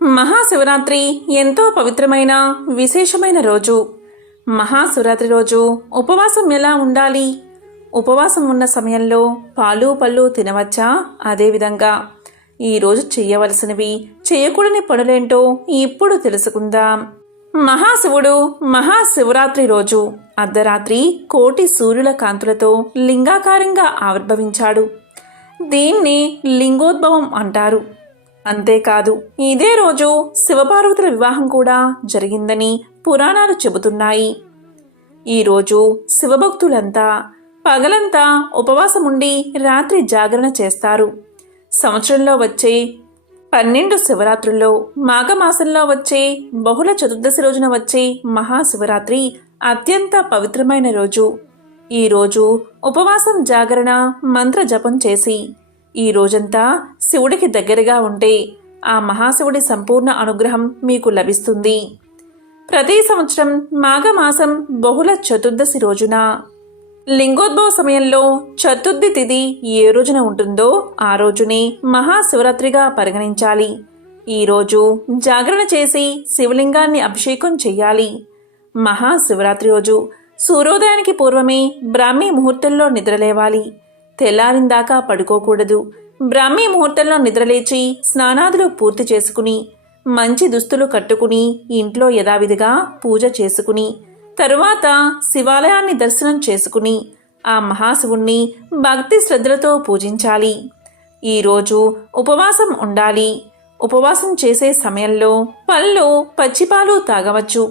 మహాశివరాత్రి ఎంతో పవిత్రమైన విశేషమైన రోజు. మహాశివరాత్రి రోజు ఉపవాసం ఎలా ఉండాలి? ఉపవాసం ఉన్న సమయంలో పాలు పళ్ళు తినవచ్చా? అదేవిధంగా ఈరోజు చేయవలసినవి, చేయకూడని పనులేంటో ఇప్పుడు తెలుసుకుందాం. మహాశివుడు మహాశివరాత్రి రోజు అర్ధరాత్రి కోటి సూర్యుల కాంతులతో లింగాకారంగా ఆవిర్భవించాడు. దీన్ని లింగోద్భవం అంటారు. అంతేకాదు, ఇదే రోజు శివపార్వతుల వివాహం కూడా జరిగిందని పురాణాలు చెబుతున్నాయి. ఈరోజు శివభక్తులంతా పగలంతా ఉపవాసం ఉండి రాత్రి జాగరణ చేస్తారు. సంవత్సరంలో వచ్చే 12 శివరాత్రుల్లో మాఘమాసంలో వచ్చే బహుళ చతుర్దశి రోజున వచ్చే మహాశివరాత్రి అత్యంత పవిత్రమైన రోజు. ఈరోజు ఉపవాసం, జాగరణ, మంత్ర జపం చేసి ఈ రోజంతా శివుడికి దగ్గరగా ఉంటే ఆ మహాశివుడి సంపూర్ణ అనుగ్రహం మీకు లభిస్తుంది. ప్రతి సంవత్సరం మాఘమాసం బహుళ చతుర్దశి రోజున లింగోద్భవ సమయంలో చతుర్థి తిథి ఏ రోజున ఉంటుందో ఆ రోజుని మహాశివరాత్రిగా పరిగణించాలి. ఈరోజు జాగరణ చేసి శివలింగాన్ని అభిషేకం చెయ్యాలి. మహాశివరాత్రి రోజు సూర్యోదయానికి పూర్వమే బ్రాహ్మీ ముహూర్తంలో నిద్రలేవాలి. తెల్లారిందాకా పడుకోకూడదు. బ్రాహ్మీ ముహూర్తంలో నిద్రలేచి స్నానాదులు పూర్తి చేసుకుని మంచి దుస్తులు కట్టుకుని ఇంట్లో యథావిధిగా పూజ చేసుకుని తరువాత శివాలయాన్ని దర్శనం చేసుకుని ఆ మహాశివుణ్ణి భక్తి శ్రద్ధలతో పూజించాలి. ఈరోజు ఉపవాసం ఉండాలి. ఉపవాసం చేసే సమయంలో పళ్ళు, పచ్చిపాలు తాగవచ్చు.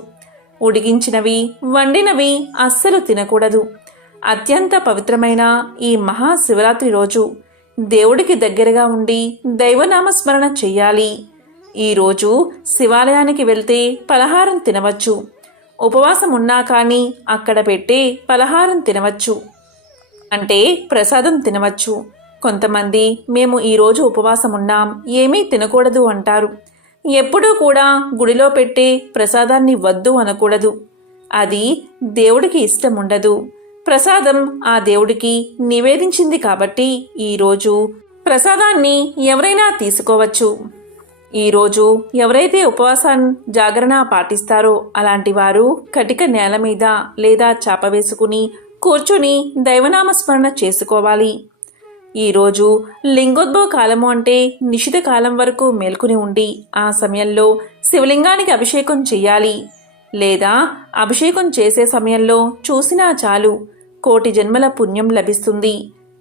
ఉడికించినవి, వండినవి అస్సలు తినకూడదు. అత్యంత పవిత్రమైన ఈ మహాశివరాత్రి రోజు దేవుడికి దగ్గరగా ఉండి దైవనామస్మరణ చెయ్యాలి. ఈరోజు శివాలయానికి వెళ్తే పలహారం తినవచ్చు. ఉపవాసం ఉన్నా కానీ అక్కడ పెట్టే పలహారం తినవచ్చు, అంటే ప్రసాదం తినవచ్చు. కొంతమంది మేము ఈరోజు ఉపవాసం ఉన్నాం, ఏమీ తినకూడదు అంటారు. ఎప్పుడూ కూడా గుడిలో పెట్టే ప్రసాదాన్ని వద్దు అనకూడదు. అది దేవుడికి ఇష్టం ఉండదు. ప్రసాదం ఆ దేవుడికి నివేదించింది కాబట్టి ఈరోజు ప్రసాదాన్ని ఎవరైనా తీసుకోవచ్చు. ఈరోజు ఎవరైతే ఉపవాసం, జాగరణ పాటిస్తారో అలాంటి వారు కటిక నేల మీద లేదా చాప వేసుకుని కూర్చుని దైవనామస్మరణ చేసుకోవాలి. ఈరోజు లింగోద్భవ కాలము అంటే నిషిత కాలం వరకు మేల్కొని ఉండి ఆ సమయంలో శివలింగానికి అభిషేకం చెయ్యాలి. లేదా అభిషేకం చేసే సమయంలో చూసినా చాలు, కోటి జన్మల పుణ్యం లభిస్తుంది.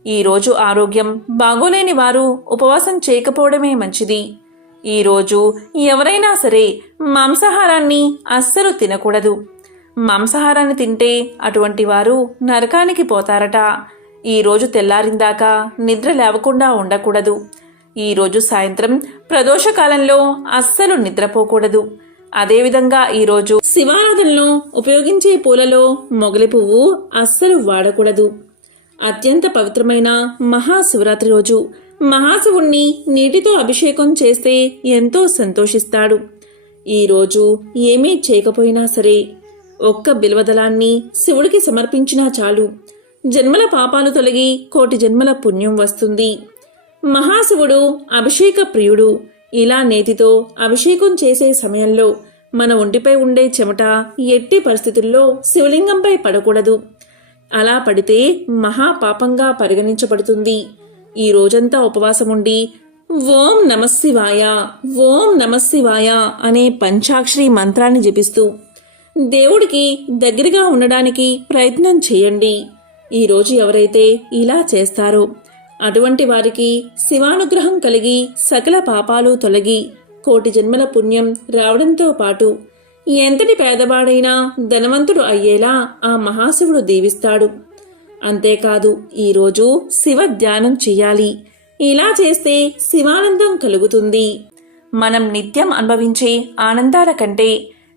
ఈరోజు ఆరోగ్యం బాగోలేని వారు ఉపవాసం చేయకపోవడమే మంచిది. ఈరోజు ఎవరైనా సరే మాంసాహారాన్ని అస్సలు తినకూడదు. మాంసాహారాన్ని తింటే అటువంటి వారు నరకానికి పోతారట. ఈరోజు తెల్లారిందాకా నిద్ర లేవకుండా ఉండకూడదు. ఈరోజు సాయంత్రం ప్రదోషకాలంలో అస్సలు నిద్రపోకూడదు. అదేవిధంగా ఈరోజు శివారాధనలో ఉపయోగించే పూలలో మొగలి పువ్వు అస్సలు వాడకూడదు. అత్యంత పవిత్రమైన మహాశివరాత్రి రోజు మహాశివుణ్ణి నీటితో అభిషేకం చేస్తే ఎంతో సంతోషిస్తాడు. ఈరోజు ఏమీ చేయకపోయినా సరే ఒక్క బిల్వదళాన్ని శివుడికి సమర్పించినా చాలు, జన్మల పాపాలు తొలగి కోటి జన్మల పుణ్యం వస్తుంది. మహాశివుడు అభిషేక ప్రియుడు. ఇలా నేతితో అభిషేకం చేసే సమయంలో మన ఒంటిపై ఉండే చెమట ఎట్టి పరిస్థితుల్లో శివలింగంపై పడకూడదు. అలా పడితే మహాపాపంగా పరిగణించబడుతుంది. ఈ రోజంతా ఉపవాసముండి ఓం నమశివాయ, ఓం నమశివాయ అనే పంచాక్షరి మంత్రాన్ని జపిస్తూ దేవుడికి దగ్గరగా ఉండడానికి ప్రయత్నం చేయండి. ఈరోజు ఎవరైతే ఇలా చేస్తారో అటువంటి వారికి శివానుగ్రహం కలిగి సకల పాపాలు తొలగి కోటి జన్మల పుణ్యం రావడంతో పాటు ఎంతటి పేదవాడైనా ధనవంతుడు అయ్యేలా ఆ మహాశివుడు దీవిస్తాడు. అంతేకాదు, ఈరోజు శివ ధ్యానం చెయ్యాలి. ఇలా చేస్తే శివానందం కలుగుతుంది. మనం నిత్యం అనుభవించే ఆనందాల కంటే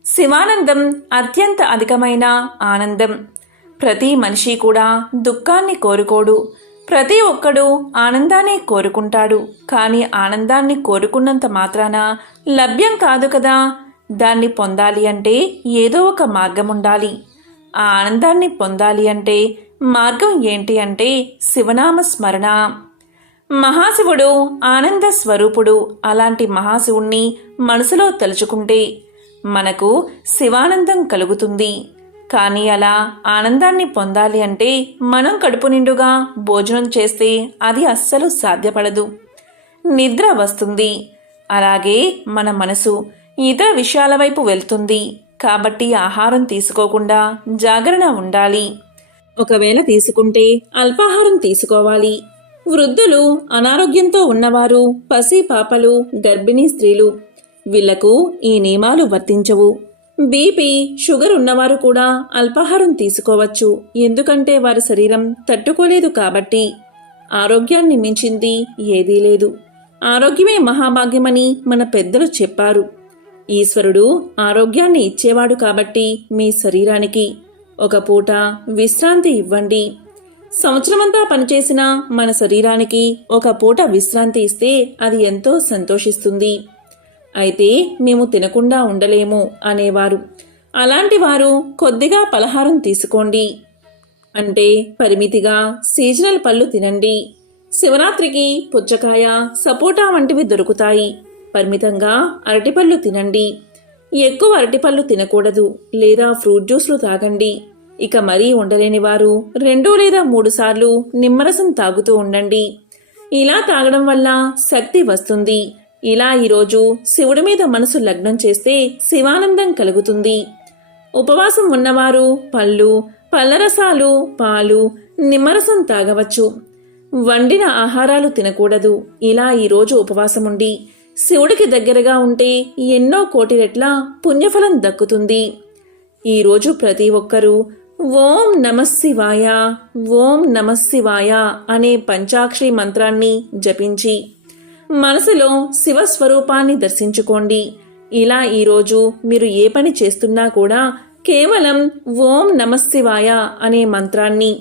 శివానందం అత్యంత అధికమైన ఆనందం. ప్రతి మనిషి కూడా దుఃఖాన్ని కోరుకోడు. ప్రతి ఒక్కడు ఆనందాన్ని కోరుకుంటాడు. కానీ ఆనందాన్ని కోరుకున్నంత మాత్రాన లభ్యం కాదు కదా. దాన్ని పొందాలి అంటే ఏదో ఒక మార్గం ఉండాలి. ఆ ఆనందాన్ని పొందాలి అంటే మార్గం ఏంటి అంటే శివనామ స్మరణ. మహాశివుడు ఆనంద స్వరూపుడు. అలాంటి మహాశివుణ్ణి మనసులో తలుచుకుంటే మనకు శివానందం కలుగుతుంది. కానీ అలా ఆనందాన్ని పొందాలి అంటే మనం కడుపు నిండుగా భోజనం చేస్తే అది అస్సలు సాధ్యపడదు. నిద్ర వస్తుంది. అలాగే మన మనసు ఇతర విషయాల వైపు వెళ్తుంది. కాబట్టి ఆహారం తీసుకోకుండా జాగరణ ఉండాలి. ఒకవేళ తీసుకుంటే అల్పాహారం తీసుకోవాలి. వృద్ధులు, అనారోగ్యంతో ఉన్నవారు, పసి పాపలు, గర్భిణీ స్త్రీలు వీళ్లకు ఈ నియమాలు వర్తించవు. బీపీ, షుగర్ ఉన్నవారు కూడా అల్పాహారం తీసుకోవచ్చు. ఎందుకంటే వారి శరీరం తట్టుకోలేదు కాబట్టి. ఆరోగ్యాన్ని మించింది ఏదీ లేదు. ఆరోగ్యమే మహాభాగ్యమని మన పెద్దలు చెప్పారు. ఈశ్వరుడు ఆరోగ్యాన్ని ఇచ్చేవాడు కాబట్టి మీ శరీరానికి ఒక పూట విశ్రాంతి ఇవ్వండి. సంవత్సరమంతా పనిచేసిన మన శరీరానికి ఒక పూట విశ్రాంతి ఇస్తే అది ఎంతో సంతోషిస్తుంది. అయితే మేము తినకుండా ఉండలేము అనేవారు. అలాంటి వారు కొద్దిగా పలహారం తీసుకోండి. అంటే పరిమితిగా సీజనల్ పళ్ళు తినండి. శివరాత్రికి పుచ్చకాయ, సపోటా వంటివి దొరుకుతాయి. పరిమితంగా అరటిపళ్ళు తినండి. ఎక్కువ అరటిపళ్ళు తినకూడదు. లేదా ఫ్రూట్ జ్యూస్లు తాగండి. ఇక మరీ ఉండలేని వారు 2 లేదా 3 సార్లు నిమ్మరసం తాగుతూ ఉండండి. ఇలా తాగడం వల్ల శక్తి వస్తుంది. ఇలా ఈరోజు శివుడి మీద మనసు లగ్నం చేస్తే శివానందం కలుగుతుంది. ఉపవాసం ఉన్నవారు పళ్ళు, పళ్ళరసాలు, పాలు, నిమ్మరసం తాగవచ్చు. వండిన ఆహారాలు తినకూడదు. ఇలా ఈరోజు ఉపవాసముండి శివుడికి దగ్గరగా ఉంటే ఎన్నో కోటి రెట్ల పుణ్యఫలం దక్కుతుంది. ఈరోజు ప్రతి ఒక్కరూ ఓం నమఃశివాయ, ఓం నమఃశివాయ అనే పంచాక్షరి మంత్రాన్ని జపించి మనసులో శివస్వరూపాన్ని దర్శించుకోండి. ఇలా ఈరోజు మీరు ఏ పని చేస్తున్నా కూడా కేవలం ఓం నమఃశివాయ అనే మంత్రాన్ని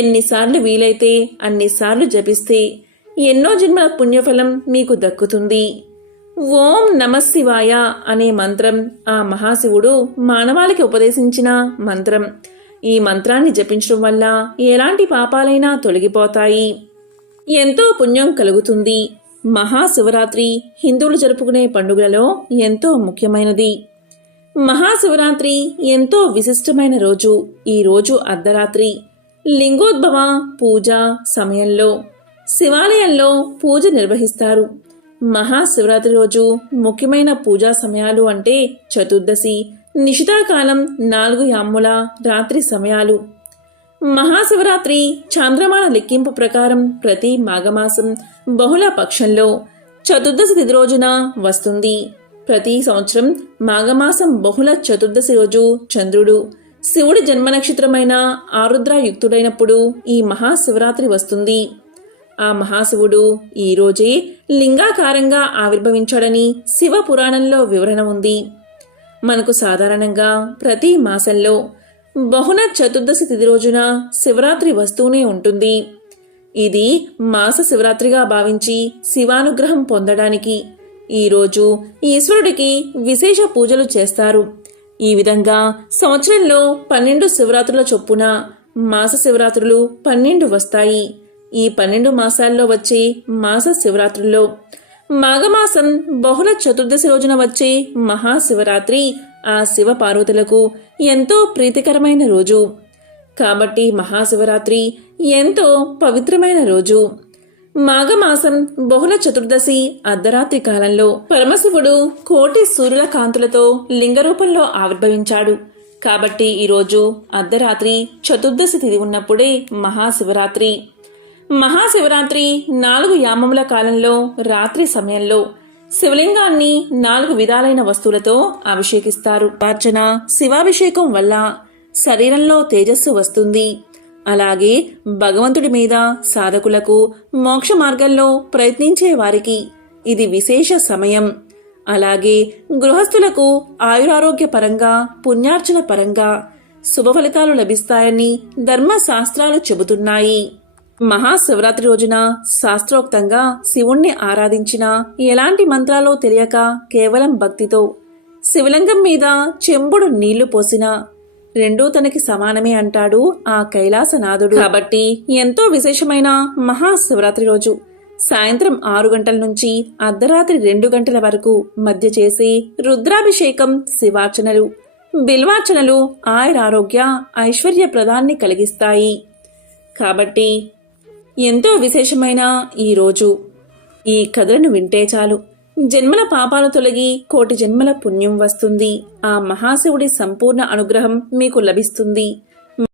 ఎన్నిసార్లు వీలైతే అన్నిసార్లు జపిస్తే ఎన్నో జన్మల పుణ్యఫలం మీకు దక్కుతుంది. ఓం నమఃశివాయ అనే మంత్రం ఆ మహాశివుడు మానవాళికి ఉపదేశించిన మంత్రం. ఈ మంత్రాన్ని జపించడం వల్ల ఎలాంటి పాపాలైనా తొలగిపోతాయి. ఎంతో పుణ్యం కలుగుతుంది. మహాశివరాత్రి హిందువులు జరుపుకునే పండుగలలో ఎంతో ముఖ్యమైనది. మహాశివరాత్రి ఎంతో విశిష్టమైన రోజు. ఈ రోజు అర్ధరాత్రి లింగోద్భవ పూజ సమయంలో శివాలయంలో పూజ నిర్వహిస్తారు. మహాశివరాత్రి రోజు ముఖ్యమైన పూజా సమయాలు అంటే చతుర్దశి, నిషితాకాలం, 4 యాముల రాత్రి సమయాలు. మహాశివరాత్రి చాంద్రమాన లెక్కింపు ప్రకారం ప్రతి మాఘమాసం బహుళ పక్షంలో చతుర్దశి తిథి రోజున వస్తుంది. ప్రతి సంవత్సరం మాఘమాసం బహుళ చతుర్దశి రోజు చంద్రుడు శివుడి జన్మ నక్షత్రమైన ఆరుద్ర యుక్తుడైనప్పుడు ఈ మహాశివరాత్రి వస్తుంది. ఆ మహాశివుడు ఈ రోజే లింగాకారంగా ఆవిర్భవించాడని శివ పురాణంలో వివరణ ఉంది. మనకు సాధారణంగా ప్రతి మాసంలో బహుళ చతుర్దశి తిథి రోజున శివరాత్రి వస్తూనే ఉంటుంది. ఇది మాస శివరాత్రిగా భావించి శివానుగ్రహం పొందడానికి ఈరోజు ఈశ్వరుడికి విశేష పూజలు చేస్తారు. ఈ విధంగా సంవత్సరంలో 12 శివరాత్రుల చొప్పున మాస శివరాత్రులు 12 వస్తాయి. ఈ 12 మాసాల్లో వచ్చే మాస శివరాత్రుల్లో మాఘమాసం బహుళ చతుర్దశి రోజున వచ్చే మహాశివరాత్రి ఆ శివ పార్వతులకు ఎంతో ప్రీతికరమైన రోజు. కాబట్టి మహాశివరాత్రి ఎంతో పవిత్రమైన రోజు. మాఘమాసం బహుళ చతుర్దశి అర్ధరాత్రి కాలంలో పరమశివుడు కోటి సూర్యుల కాంతులతో లింగరూపంలో ఆవిర్భవించాడు. కాబట్టి ఈరోజు అర్ధరాత్రి చతుర్దశి తిథి ఉన్నప్పుడే మహాశివరాత్రి. మహాశివరాత్రి 4 యామముల కాలంలో రాత్రి సమయంలో శివలింగాన్ని 4 విధాలైన వస్తువులతో అభిషేకిస్తారు. అర్చన, శివాభిషేకం వల్ల శరీరంలో తేజస్సు వస్తుంది. అలాగే భగవంతుడి మీద సాధకులకు, మోక్ష మార్గంలో ప్రయత్నించే వారికి ఇది విశేష సమయం. అలాగే గృహస్థులకు ఆయురారోగ్య పరంగా, పుణ్యార్చన పరంగా శుభ ఫలితాలు లభిస్తాయని ధర్మశాస్త్రాలు చెబుతున్నాయి. మహాశివరాత్రి రోజున శాస్త్రోక్తంగా శివుణ్ణి ఆరాధించిన ఎలాంటి మంత్రాలో తెలియక కేవలం భక్తితో శివలింగం మీద చెంబుడు నీళ్లు పోసినా రెండూ తనకి సమానమే అంటాడు ఆ కైలాసనాథుడు. కాబట్టి ఎంతో విశేషమైన మహాశివరాత్రి రోజు సాయంత్రం 6 గంటల నుంచి అర్ధరాత్రి 2 గంటల వరకు మధ్య చేసే రుద్రాభిషేకం, శివార్చనలు, బిల్వార్చనలు ఆయురారోగ్య ఐశ్వర్య ప్రదాన్ని కలిగిస్తాయి. కాబట్టి ఎంతో విశేషమైన ఈ రోజు ఈ కథలను వింటే చాలు, జన్మల పాపాలు తొలగి కోటి జన్మల పుణ్యం వస్తుంది. ఆ మహాశివుడి సంపూర్ణ అనుగ్రహం మీకు లభిస్తుంది.